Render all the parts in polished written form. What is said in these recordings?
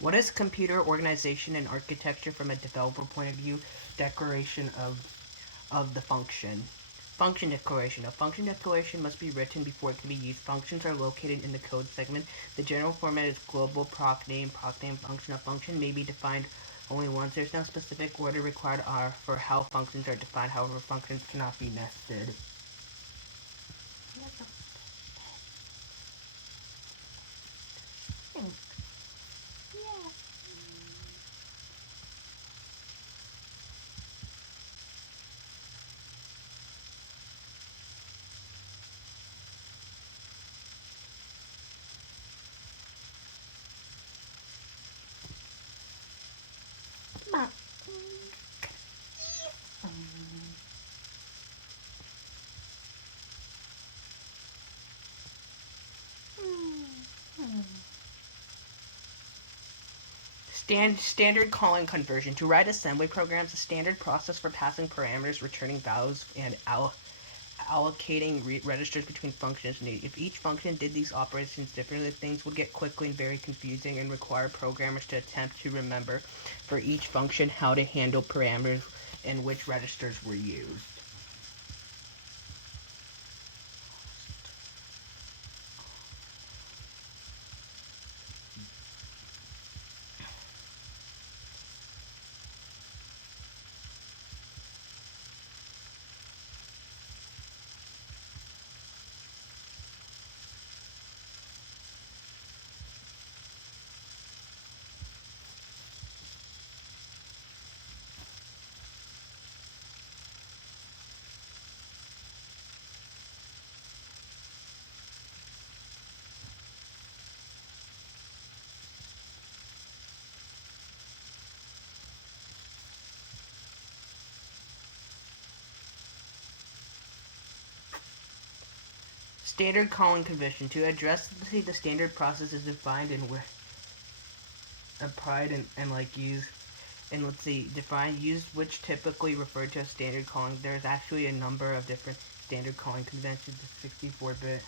What is computer organization and architecture from a developer point of view? Declaration of the function. Function declaration. A function declaration must be written before it can be used. Functions are located in the code segment. The general format is global proc name function. A function may be defined only once. There's no specific order required for how functions are defined. However, functions cannot be nested. Standard calling conversion. To write assembly programs, a standard process for passing parameters, returning values, and allocating registers between functions. If each function did these operations differently, things would get quickly and very confusing and require programmers to attempt to remember for each function how to handle parameters and which registers were used. Standard calling convention. To address the standard process is defined and applied and like used and let's see, define used which typically referred to as standard calling. There's actually a number of different standard calling conventions. 64-bit.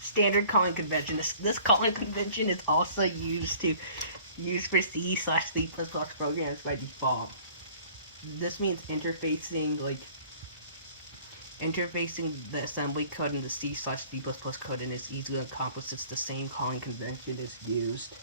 Standard calling convention. This calling convention is also used for C/C++ programs by default. This means interfacing the assembly code and the C/C++ code and is easily accomplished since the same calling convention is used.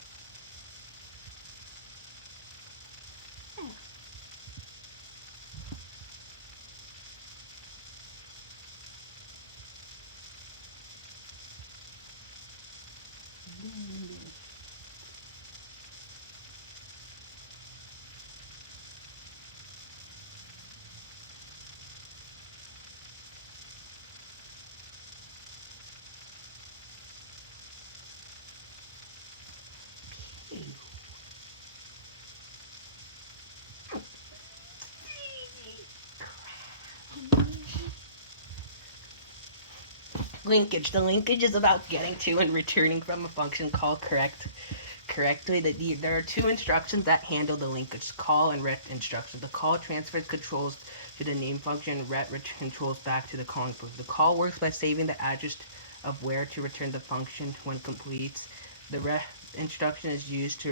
Linkage. The linkage is about getting to and returning from a function call correctly. There are two instructions that handle the linkage: call and ret instructions. The call transfers controls to the name function. Ret controls back to the calling function. The call works by saving the address of where to return the function when completes. The ret instruction is used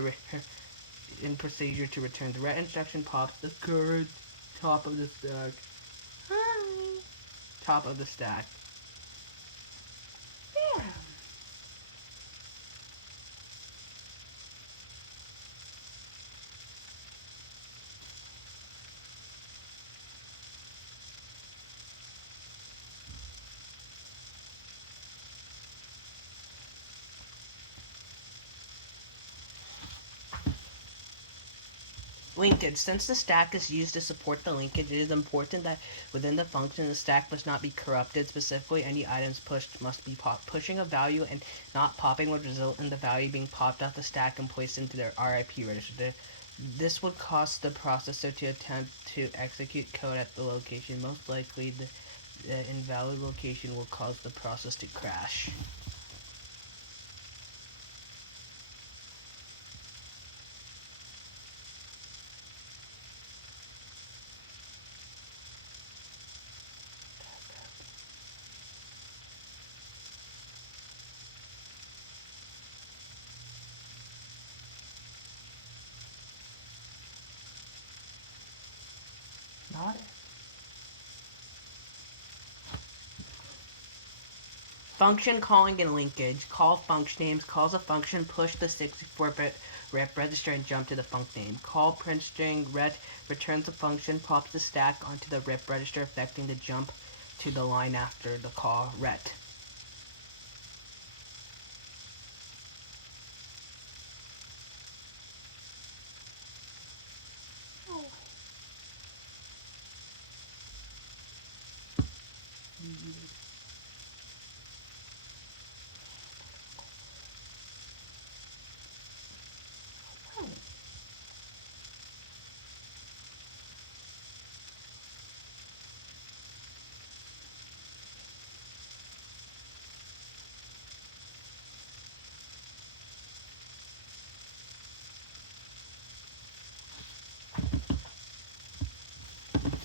in procedure to return. The ret instruction pops the current top of the stack. Top of the stack. Yeah. Linkage. Since the stack is used to support the linkage, it is important that within the function, the stack must not be corrupted. Specifically, any items pushed must be popped. Pushing a value and not popping would result in the value being popped off the stack and placed into their RIP register. This would cause the processor to attempt to execute code at the location. Most likely, the invalid location will cause the process to crash. Not it. Function calling and linkage. Call function names. Calls a function. Push the 64-bit rep register and jump to the func name. Call print string ret returns the function. Pops the stack onto the rep register, affecting the jump to the line after the call ret.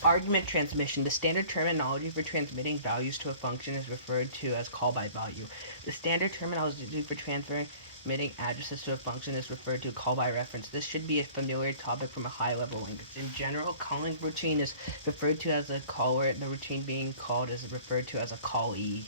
Argument transmission. The standard terminology for transmitting values to a function is referred to as call by value. The standard terminology for transmitting addresses to a function is referred to call by reference. This should be a familiar topic from a high-level language. In general, calling routine is referred to as a caller. The routine being called is referred to as a callee.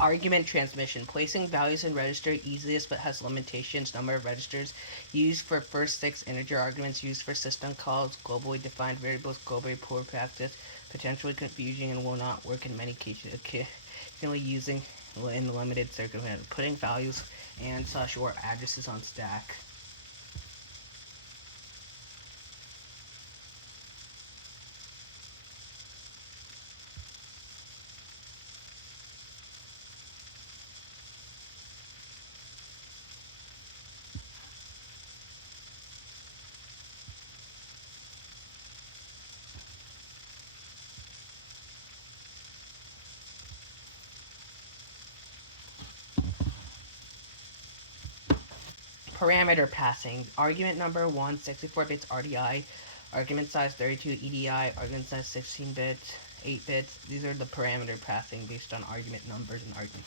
Argument transmission. Placing values in register easiest but has limitations. Number of registers used for first 6 integer arguments used for system calls. Globally defined variables. Globally poor practice. Potentially confusing and will not work in many cases. Occasionally using in limited circumstances. Putting values and such or addresses on stack. Parameter passing. Argument number 1, 64 bits RDI. Argument size 32 EDI. Argument size 16 bits, 8 bits. These are the parameter passing based on argument numbers and argument.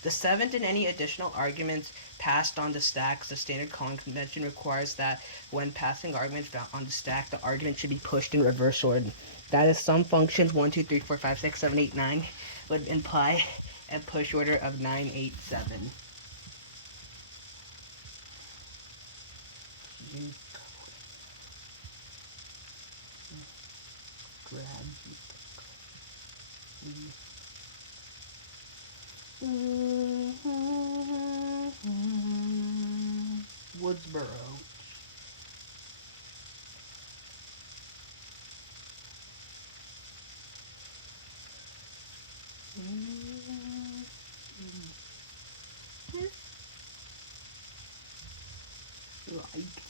The 7th and any additional arguments passed on the stacks. The standard calling convention requires that when passing arguments on the stack, the argument should be pushed in reverse order. That is, some functions 1, 2, 3, 4, 5, 6, 7, 8, 9 would imply a push order of 9, 8, 7. Woodsboro. like.